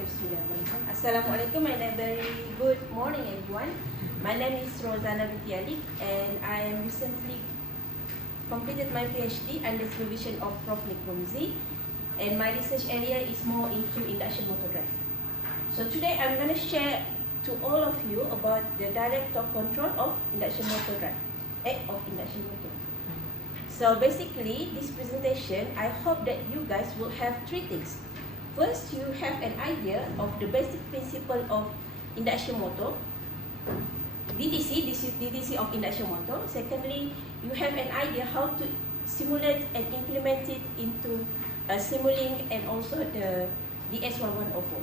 Assalamualaikum and a very good morning everyone. My name is Rozana Vitialik and I am recently completed my PhD under supervision of Prof. Nick Rumzi, and my research area is more into induction motor drive. So today I'm going to share to all of you about the direct torque control of induction motor drive, of induction motor. So basically this presentation, I hope that you guys will have three things. First, you have an idea of the basic principle of induction motor, DTC of induction motor. Secondly, you have an idea how to simulate and implement it into Simulink and also the DS1104.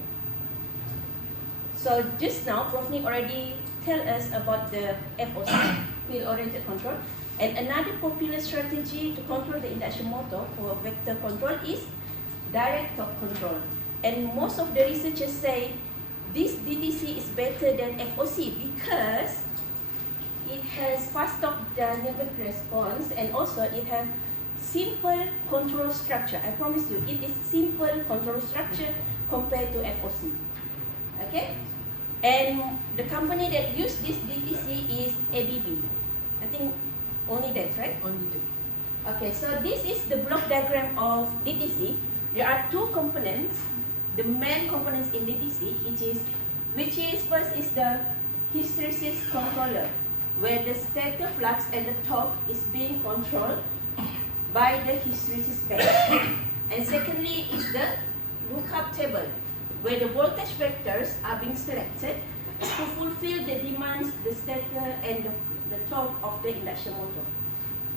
So just now, Prof. Nick already tell us about the FOC, field-oriented control, and another popular strategy to control the induction motor for vector control is direct torque control. And most of the researchers say this DTC is better than FOC because it has fast torque dynamic response and also it has simple control structure. I promise you, it is simple control structure compared to FOC. Okay? And the company that used this DTC is ABB. I think only that, right? Only that. Okay, so this is the block diagram of DTC. There are two components, the main components in DTC, which is first is the hysteresis controller, where the stator flux and the torque is being controlled by the hysteresis band. And secondly is the lookup table, where the voltage vectors are being selected to fulfill the demands, the stator and the torque of the induction motor.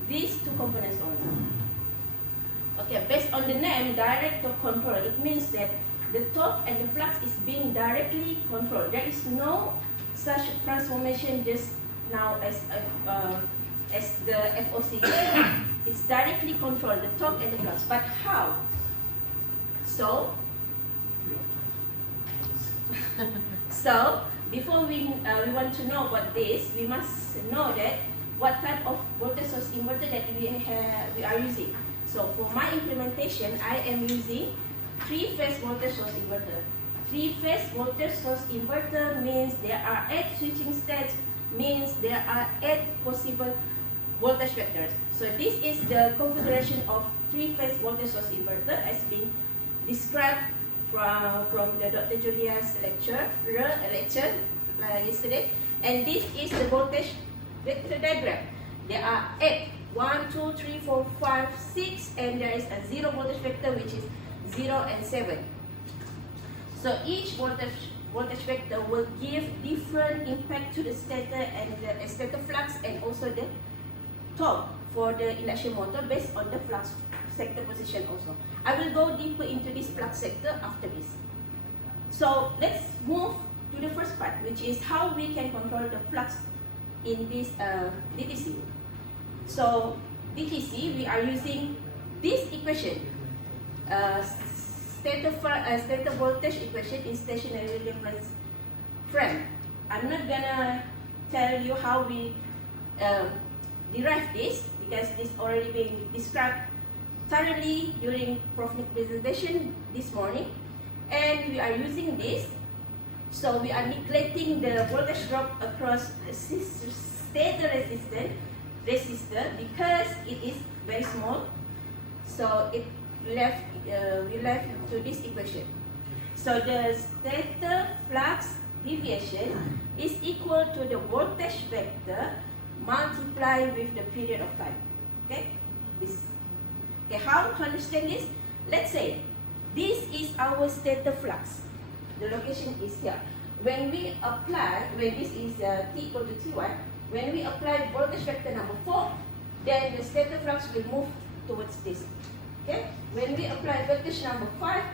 These two components only. Okay, based on the name direct torque control, it means that the torque and the flux is being directly controlled. There is no such transformation just now as the FOC. It's directly controlled, the torque and the flux. But how? So before we want to know about this, we must know that what type of voltage source inverter that we are using. So for my implementation, I am using three-phase voltage source inverter. Three-phase voltage source inverter means there are 8 switching states, means there are 8 possible voltage vectors. So this is the configuration of three-phase voltage source inverter as being described from the Dr. Julia's lecture yesterday. And this is the voltage vector diagram. There are 8. 1, 2, 3, 4, 5, 6, and there is a 0 voltage vector which is 0 and 7. So each voltage vector will give different impact to the stator and the stator flux and also the torque for the induction motor based on the flux sector position also. I will go deeper into this flux sector after this. So let's move to the first part, which is how we can control the flux in this DTC. So DTC, we are using this equation, stator voltage equation in stationary reference frame. I'm not gonna tell you how we derive this because this already been described thoroughly during Prof. Nick's presentation this morning, and we are using this. So we are neglecting the voltage drop across stator resistor because it is very small, so we left to this equation. So the stator flux deviation is equal to the voltage vector multiplied with the period of time. Okay, how to understand this? Let's say this is our stator flux. The location is here. When we apply, when this is t equal to t1, when we apply voltage vector number 4, then the stator flux will move towards this. Okay? When we apply voltage number 5,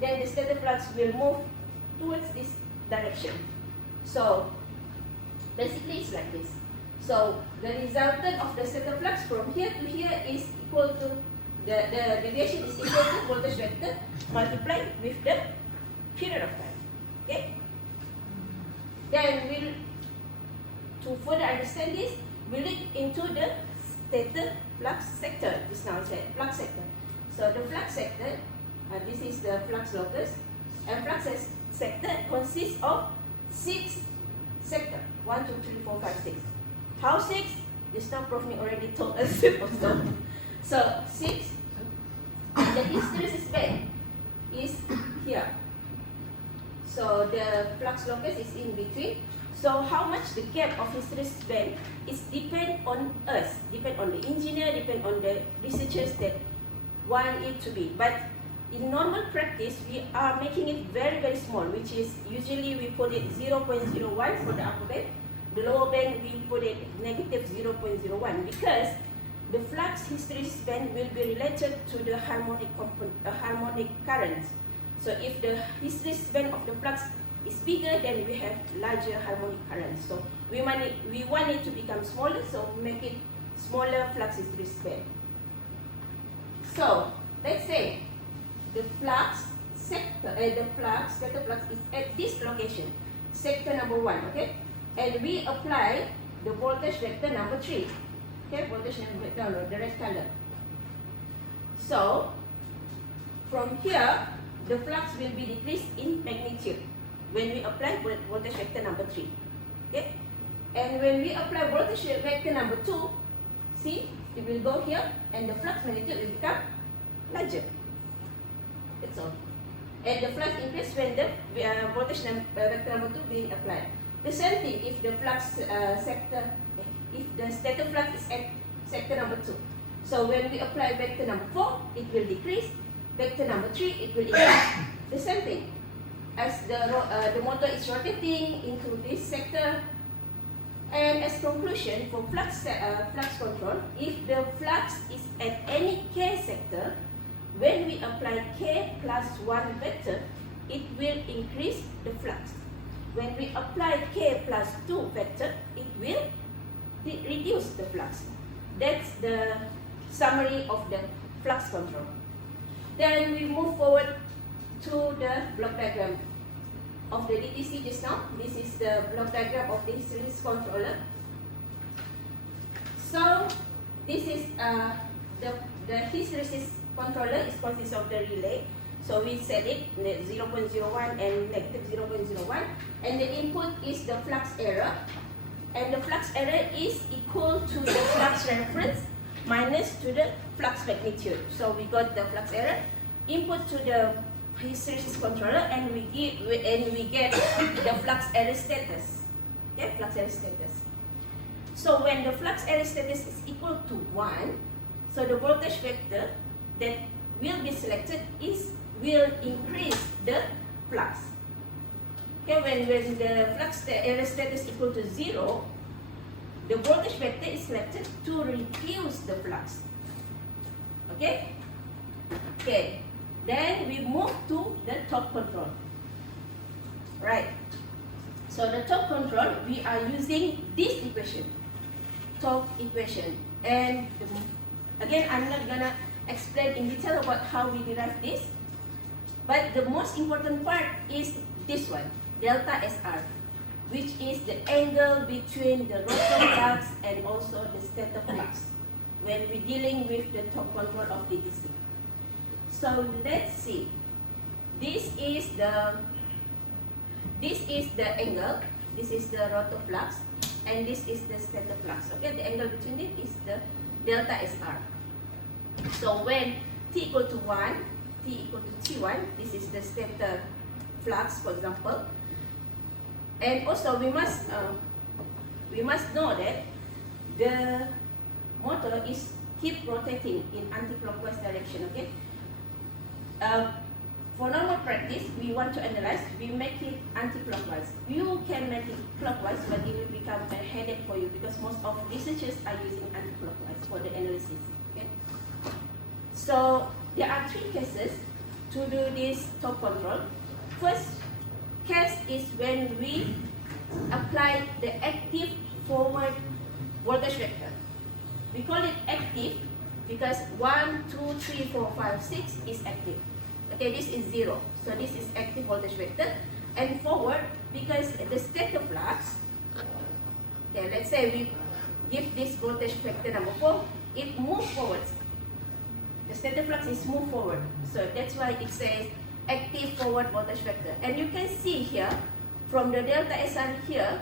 then the stator flux will move towards this direction. So basically it's like this. So the resultant of the stator flux from here to here is equal to the deviation is equal to voltage vector multiplied with the period of time. Okay? Then to further understand this, we look into the stator flux sector. This now said flux sector. So the flux sector, this is the flux locus, and flux sector consists of 6 sectors. 1, 2, 3, 4, 5, 6. How 6? The staff prof already told us also. So 6. The hysteresis band is here. So the flux locus is in between. So how much the gap of hysteresis band is depend on us, depend on the engineer, depend on the researchers that want it to be. But in normal practice, we are making it very, very small, which is usually we put it 0.01 for the upper band. The lower band, we put it negative 0.01 because the flux hysteresis band will be related to the harmonic current. So if the hysteresis band of the flux is bigger, then we have larger harmonic current. So we want it to become smaller, so make it smaller flux hysteresis band. So let's say the flux sector, sector flux is at this location, sector number 1, okay? And we apply the voltage vector number 3. Okay, voltage number vector, the red color. So from here, the flux will be decreased in magnitude when we apply voltage vector number 3. Okay? And when we apply voltage vector number 2, see, it will go here and the flux magnitude will become larger. That's all. And the flux increase when the voltage vector number 2 being applied. The same thing if the flux if the stator flux is at sector number 2. So when we apply vector number 4, it will decrease. Vector number 3, it will increase. The same thing. As the motor is rotating into this sector, and as conclusion for flux control, if the flux is at any K sector, when we apply K plus 1 vector, it will increase the flux. When we apply K plus 2 vector, it will reduce the flux. That's the summary of the flux control. Then we move forward to the block diagram of the DTC just now. This is the block diagram of the hysteresis controller. So this is the hysteresis controller is consists of the relay. So we set it 0.01 and negative 0.01, and the input is the flux error, and the flux error is equal to the flux reference minus to the flux magnitude. So we got the flux error, input to the hysteresis controller, and we get the flux error status. Okay, flux error status. So when the flux error status is equal to 1, so the voltage vector that will be selected will increase the flux. Okay, when the flux error status is equal to 0, the voltage vector is selected to reduce the flux. Okay? Okay. Then we move to the torque control. Right. So the torque control, we are using this equation, torque equation. And again, I'm not gonna explain in detail about how we derive this, but the most important part is this one, delta SR, which is the angle between the rotor flux and also the stator flux when we're dealing with the torque control of DTC. So let's see. This is the angle. This is the rotor flux, and this is the stator flux. Okay, the angle between it is the delta SR. So when T equal to 1, T equal to T1, this is the stator flux, for example. And also we must know that the motor is keep rotating in anti-clockwise direction. Okay. For normal practice, we want to analyze, we make it anti-clockwise. You can make it clockwise, but it will become a headache for you because most of researchers are using anti-clockwise for the analysis. Okay? So there are 3 cases to do this torque control. First case is when we apply the active forward voltage vector. We call it active because 1, 2, 3, 4, 5, 6 is active. Okay, this is 0. So this is active voltage vector. And forward because the stator flux, okay, let's say we give this voltage vector number 4, it moves forward. The stator flux is moved forward. So that's why it says active forward voltage vector. And you can see here, from the delta SR here,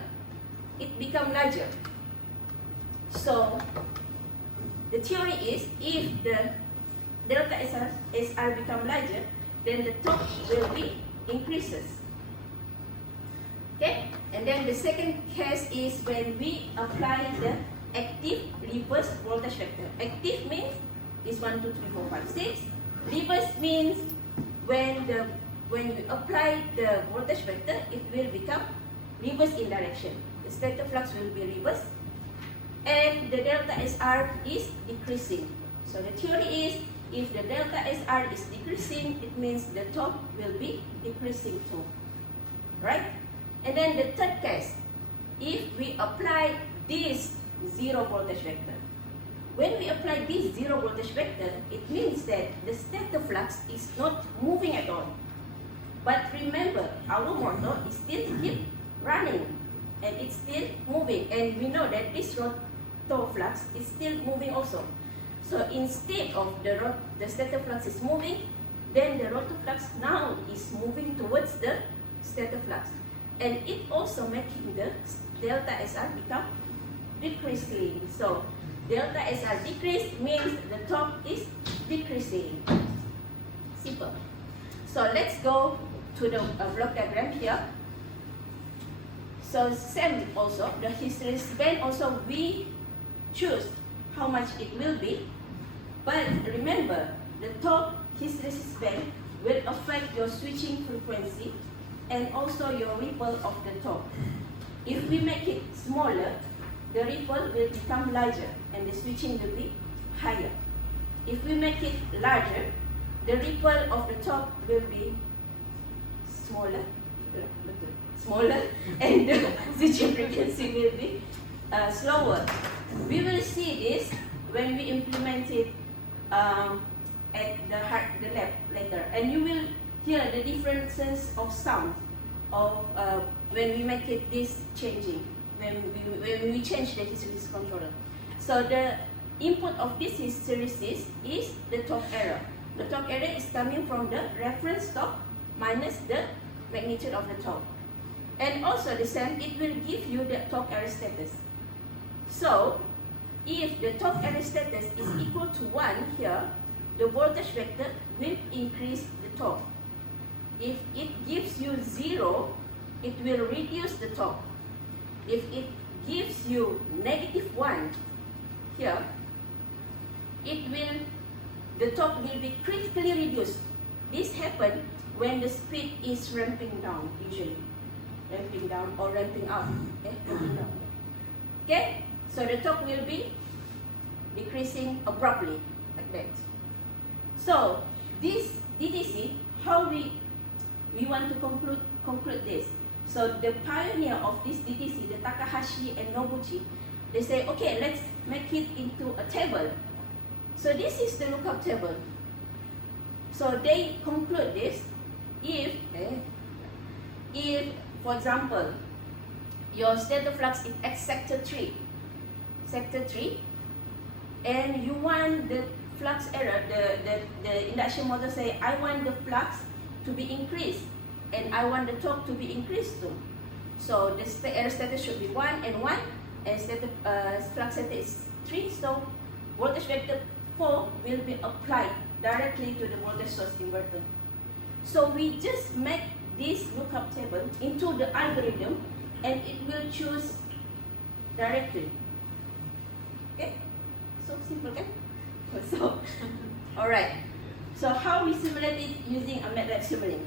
it become larger. So the theory is, if the delta SR become larger, then the torque will be increases. Okay, and then the second case is when we apply the active reverse voltage vector. Active means is 1, 2, 3, 4, 5, 6. Reverse means when you apply the voltage vector, it will become reverse in direction. The stator flux will be reverse, and the delta SR is decreasing. So the theory is, if the delta SR is decreasing, it means the torque will be decreasing too, right? And then the third case, if we apply this zero voltage vector. When we apply this zero voltage vector, it means that the stator flux is not moving at all. But remember, our motor is still keep running, and it's still moving, and we know that this rotor flux is still moving also. So instead of the stator flux is moving, then the rotor flux now is moving towards the stator flux, and it also making the delta SR become decreasing. So delta SR decrease means the torque is decreasing. Simple. So let's go to the block diagram here. So same also, the hysteresis band also we choose how much it will be. But remember, the torque hysteresis band will affect your switching frequency and also your ripple of the torque. If we make it smaller, the ripple will become larger and the switching will be higher. If we make it larger, the ripple of the torque will be smaller, and the switching frequency will be slower. We will see this when we implement it at the lab later, and you will hear the differences of sound of when we make it this changing, when we change the hysteresis controller. So the input of this hysteresis is the torque error. The torque error is coming from the reference torque minus the magnitude of the torque. And also the same, it will give you the torque error status. So if the torque error status is equal to 1 here, the voltage vector will increase the torque. If it gives you 0, it will reduce the torque. If it gives you -1 here, the torque will be critically reduced. This happens when the speed is ramping down, usually. Ramping down or ramping up. Okay? Ramping down. Okay? So the torque will be decreasing abruptly, like that. So this DTC, how we want to conclude this. So the pioneer of this DTC, the Takahashi and Noguchi, they say, okay, let's make it into a table. So this is the lookup table. So they conclude this, if for example, your stator flux is at sector 3, and you want the flux error, the induction motor say, I want the flux to be increased, and I want the torque to be increased too. So the error status should be 1 and 1, and flux center is 3, so voltage vector 4 will be applied directly to the voltage source inverter. So we just make this lookup table into the algorithm, and it will choose directly. Okay? So simple, okay? So, alright. So how we simulate it using a MATLAB simulink.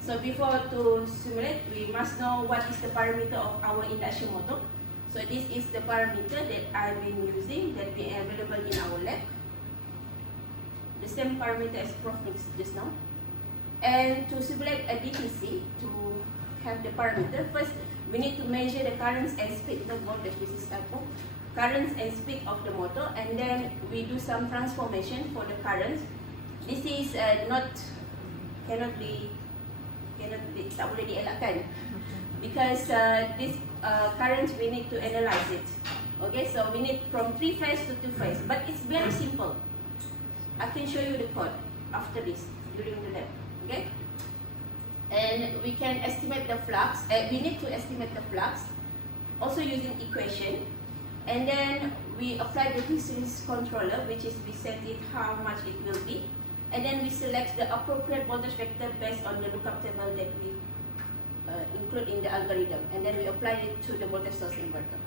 So before to simulate, we must know what is the parameter of our induction motor. So this is the parameter that I've been using, that we are available in our lab. The same parameter as Prof mixed just now. And to simulate a DTC, to have the parameter, first we need to measure the currents and speed, not voltage, this is typo. Currents and speed of the motor, and then we do some transformation for the currents. This is cannot be tak boleh dielakkan, because this current we need to analyze it. Okay, so we need from 3 phase to 2 phase, but it's very simple. I can show you the code after this. during the lab. Okay? And we can estimate the flux. We need to estimate the flux also using equation. And then we apply the hysteresis controller, which is we set it how much it will be. And then we select the appropriate voltage vector based on the lookup table that we include in the algorithm. And then we apply it to the voltage source inverter.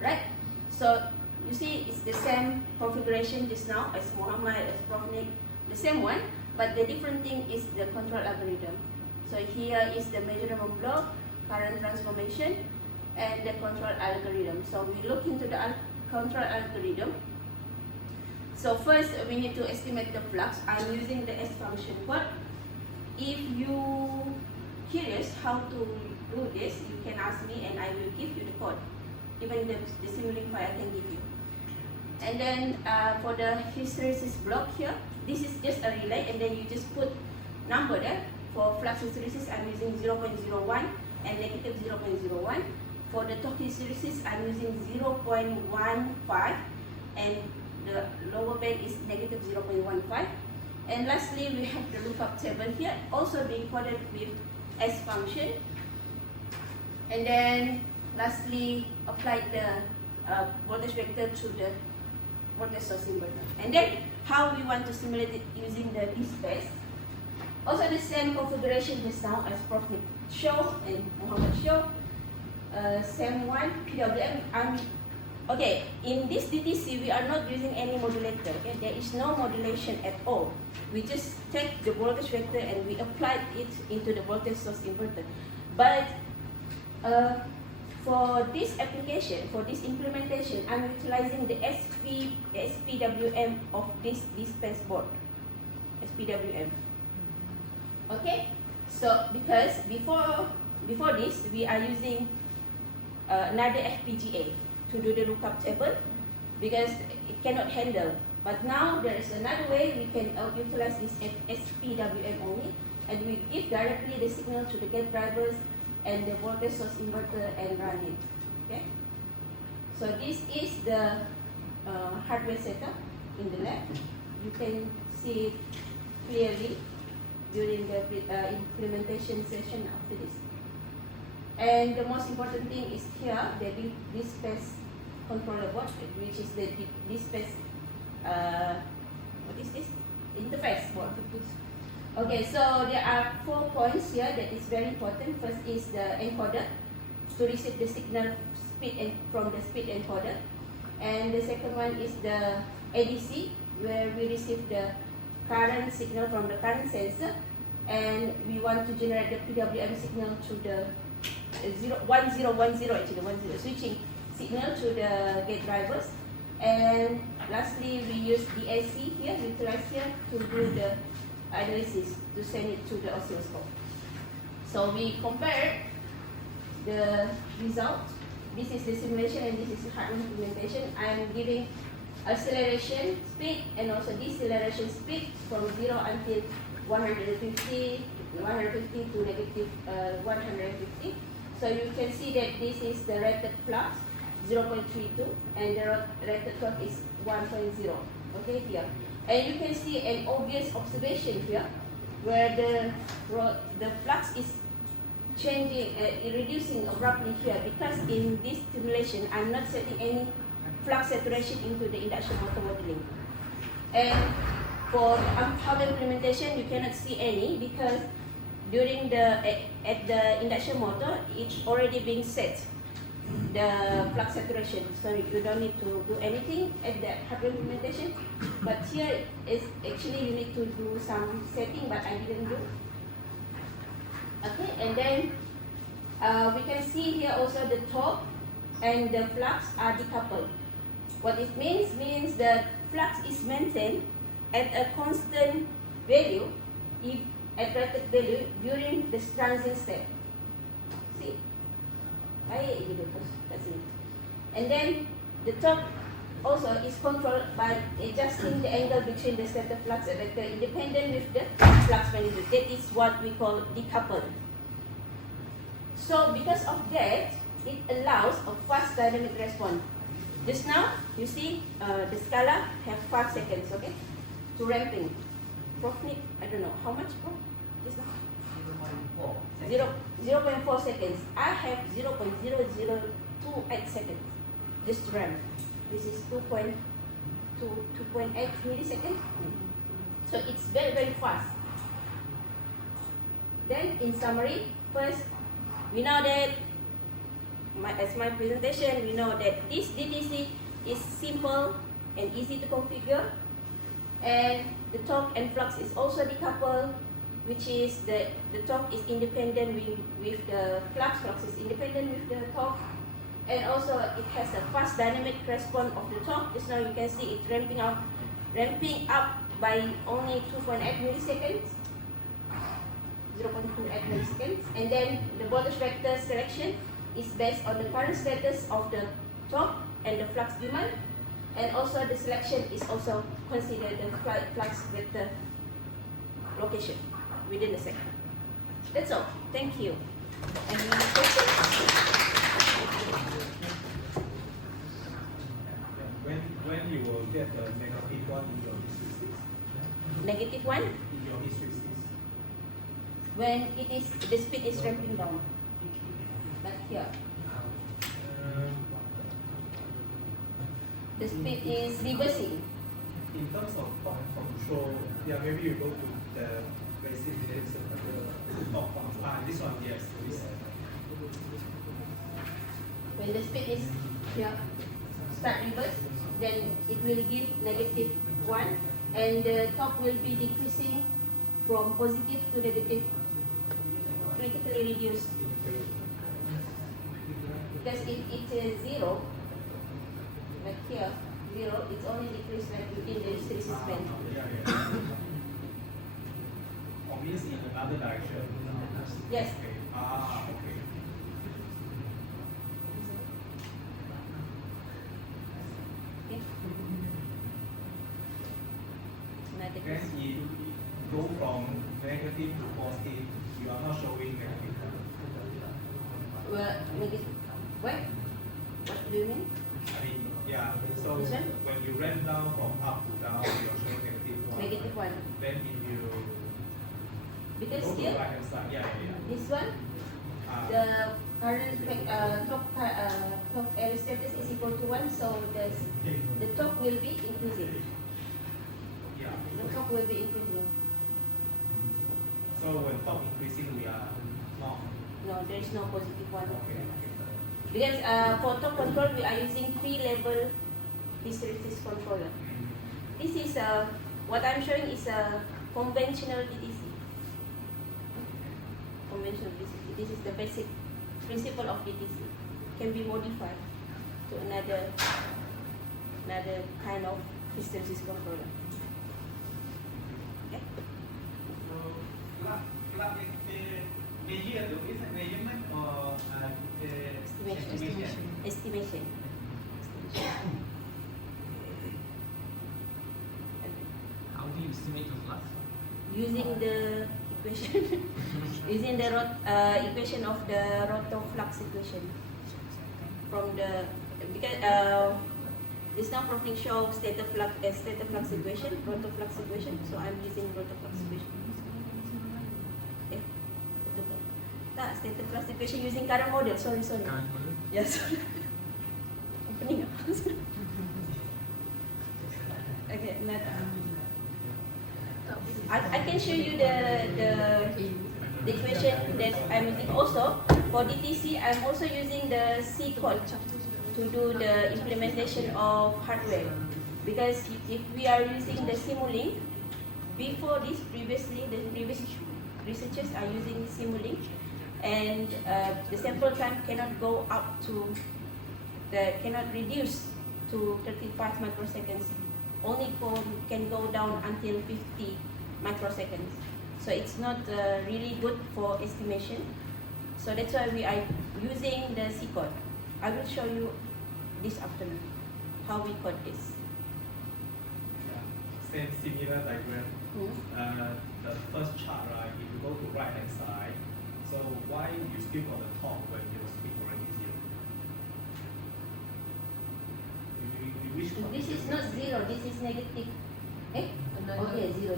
Right? So you see it's the same configuration just now as Muhammad, as Prof. Nick, the same one, but the different thing is the control algorithm. So here is the measurement block, current transformation, and the control algorithm. So we look into the control algorithm. So first we need to estimate the flux. I'm using the S function code. If you curious how to do this, you can ask me and I will give you the code. Even the simulating file I can give you. And then for the hysteresis block here, this is just a relay and then you just put number there. For flux hysteresis, I'm using 0.01 and negative 0.01. For the torque hysteresis, I'm using 0.15 and the lower band is negative 0.15. And lastly, we have the lookup table here, also being coded with S function. And then lastly, apply the voltage vector to the voltage source inverter. And then how we want to simulate it using the D-space. Also the same configuration just now as Prof. Nick showed and Muhammad showed. Same one, PWM. Okay, in this DTC we are not using any modulator. Okay, there is no modulation at all. We just take the voltage vector and we apply it into the voltage source inverter. But for this application, for this implementation, I'm utilizing the SPWM of this space board. SPWM. Okay, so because before this we are using another FPGA to do the lookup table because it cannot handle. But now there is another way we can utilize this SPWM only, and we give directly the signal to the gate drivers and the voltage source inverter and run it. Okay, so this is the hardware setup in the lab. You can see it clearly during the implementation session after this. And the most important thing is here the D-space controller board, which is the D-space what is this? Interface board. Okay, so there are 4 points here that is very important. First is the encoder to receive the signal from the speed encoder, and the second one is the ADC where we receive the current signal from the current sensor, and we want to generate the PWM signal to the 1010 actually 10 switching signal to the gate drivers. And lastly, we use DAC here, utilize here to do the analysis to send it to the oscilloscope. So we compare the result. This is the simulation and this is the hardware implementation. I am giving acceleration speed and also deceleration speed from 0 until 150 to negative 150. So you can see that this is the rated flux 0.32 and the rated torque is 1.0. Okay, here. And you can see an obvious observation here where the flux is changing, reducing abruptly here, because in this simulation I'm not setting any flux saturation into the induction motor modeling. And for hardware implementation, you cannot see any because during at the induction motor it's already being set the flux saturation, so you don't need to do anything at the hardware implementation. But here is actually you need to do some setting, but I didn't do. Okay, and then we can see here also the torque and the flux are decoupled. What it means that flux is maintained at a constant value if at rated value during the transient step. See? That's it. And then the torque also is controlled by adjusting the angle between the stator flux and vector independent with the flux magnitude. That is what we call decoupled. So because of that, it allows a fast dynamic response. Just now, you see the scala have 5 seconds, okay, to ramping. Prof Nick, I don't know how much, Prof? Just now? 0.4 seconds. I have 0.0028 seconds. Just RAM. This is 2.8 milliseconds. So it's very, very fast. Then in summary, first, we know that, as my presentation, we know that this DTC is simple and easy to configure. And the torque and flux is also decoupled, which is the torque is independent with the flux is independent with the torque. And also it has a fast dynamic response of the torque. Just now you can see it ramping up by only 2.8 milliseconds. 0.28 milliseconds. And then the voltage vector selection is based on the current status of the torque and the flux demand. And also the selection is also considered the flux vector location within the sector. That's all. Thank you. Any questions? When you will get the negative one in your history? Negative one? In your history? When it is the speed is ramping down. Like here. The speed is reversing. In terms of torque control, yeah, maybe you go to the basic torque control. This one, yes. When the speed is here, start reverse, then it will give -1, and the torque will be decreasing from positive to negative, critically reduced. Because if it's a 0, like here, 0, it's only decreased like within the hysteresis band. Or means in another direction? Yes. Okay. Okay. Then if you go from negative to positive, you are not showing negative. Well, negative. What? What do you mean? I mean, yeah. So when you ramp down from up to down, you are showing -1. -1. Then if you because go to here, right hand side, this one, the current torque area status is equal to 1, so the torque will be increasing. Yeah. The torque will be increasing. So when torque increasing, we are not. No, there is no positive one. Okay. Because for torque control, we are using 3-level hysteresis controller. This is what I'm showing is a conventional DTC. Conventional DTC. This is the basic principle of DTC. Can be modified to another kind of hysteresis controller. Okay. Measure is a measurement or Estimation. How do you estimate the flux? Using the equation, using the equation of the rotor flux equation from the because this now Prof Nick show stator flux equation, rotor flux equation. So I'm using rotor flux equation. Okay. Stator flux equation using current model. Sorry. Current model? Yes. Opening up. Okay, I can show you the equation that I'm using. Also, for DTC, I'm also using the C code to do the implementation of hardware. Because if we are using the Simulink, before this, previously, the previous researchers are using Simulink, and the sample time cannot go up to, cannot reduce to 35 microseconds. Only can go down until 50 microseconds. So it's not really good for estimation. So that's why we are using the C code. I will show you this afternoon how we code this. Same similar diagram. The first chart, right? If you go to right hand side, so why you still got the top when your speed already 0? You wish This is not 0. This is negative. Okay, 0.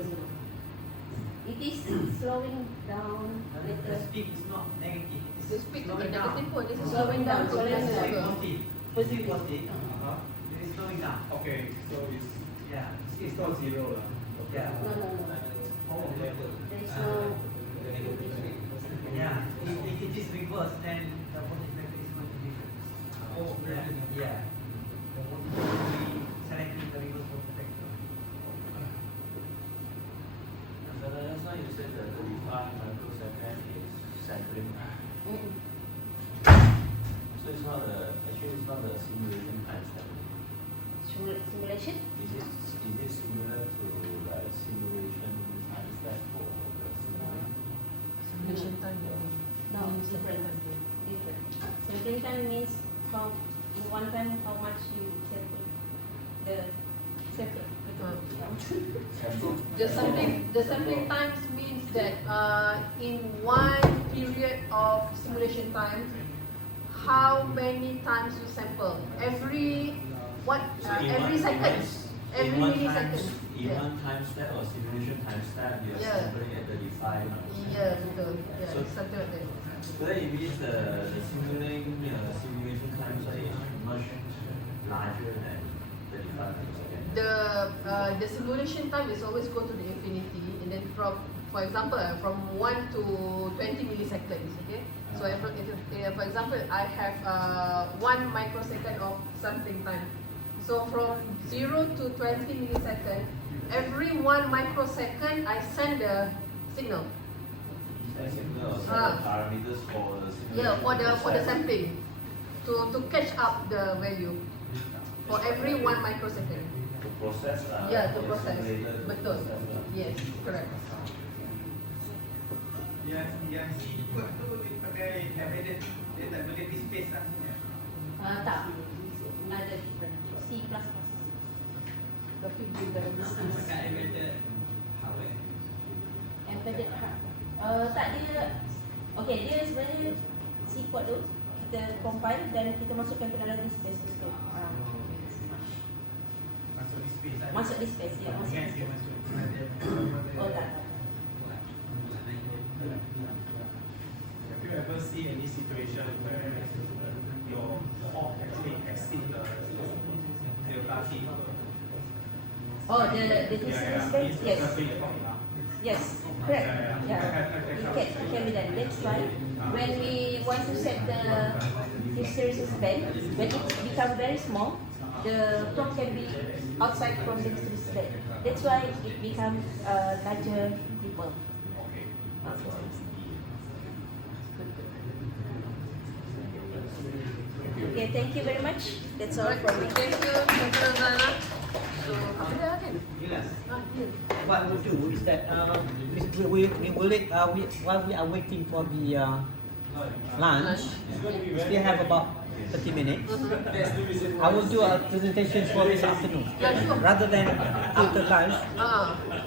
It is slowing down The later. speed is not negative. It is The speed is slowing down. negative pun, this is Slowing down, to slowing plus down. juga. Positive. Positive. Positive. Uh-huh. It is slowing down. Okay, so Yeah. it's not zero lah. Yeah. No, no, no. There is no. Yeah. If it is reversed, then the voltage vector is going to be different. Oh, Yeah. Yeah. The voltage will be selecting the reverse voltage vector. Just now you said that 35 microsecond is sampling. Mm-mm. So it's not actually it's not the simulation time step. Simulation. Is it similar to like simulation time step for the simulation? Simulation time. No, different. Different. Sampling time means how in one time how much you sample the sample. Sample. The sampling times means that in one period of simulation time, how many times you sample? Every every second, every in one millisecond. in Yeah. one time step or simulation time step, you're Yeah. sampling at 35 microsecond. Yeah, betul. Yeah, So- something like that. So that it means the simulation time step is much larger than 35 microsecond. The simulation time is always go to the infinity, and then for example from 1 to 20 milliseconds. Okay, so for example I have 1 microsecond of sampling time. So from 0 to 20 millisecond, every 1 microsecond I send the signal. Parameters for the simulation. Yeah, for the sampling to catch up the value for every 1 microsecond. To process. Yeah, to the process. simulator to Betul. process, Yes, correct. Yang C input tu dia pakai embedded, dia tak boleh di space lah. Tak. Ada different. C++. Tapi dia dah business. Pakai embedded hardware. Embedded hard. Tak dia. Okay, dia sebenarnya C code tu kita compile dan kita masukkan ke dalam disk space tu. Masuk di space lah. Masuk disk space ya. Masuk Ingat disk dia space. masuk. Oh tak. Have you ever seen any situation where your clock actually exceed the delta T? Oh, the disk space. Yes. That's what you're talking about. Yes. Correct. Yeah. It can be done. That's why when we want to set the hysteresis band, when it becomes very small, the clock can be outside from the hysteresis band. That's why it becomes larger ripple. Okay, thank you very much. That's all from me. Thank you, Razana. So, apa dia kan? Jelas. Ya. What we'll do is that we will wait while we are waiting for the lunch. We still have about 30 minutes. I will do a presentation for this afternoon. Yeah, sure. Rather than do the lunch,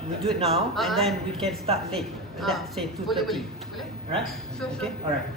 we do it now and Uh-huh. then we can start late. Let's say Boleh, 2:30. boleh. Right? Sure, Okay. sure. All right.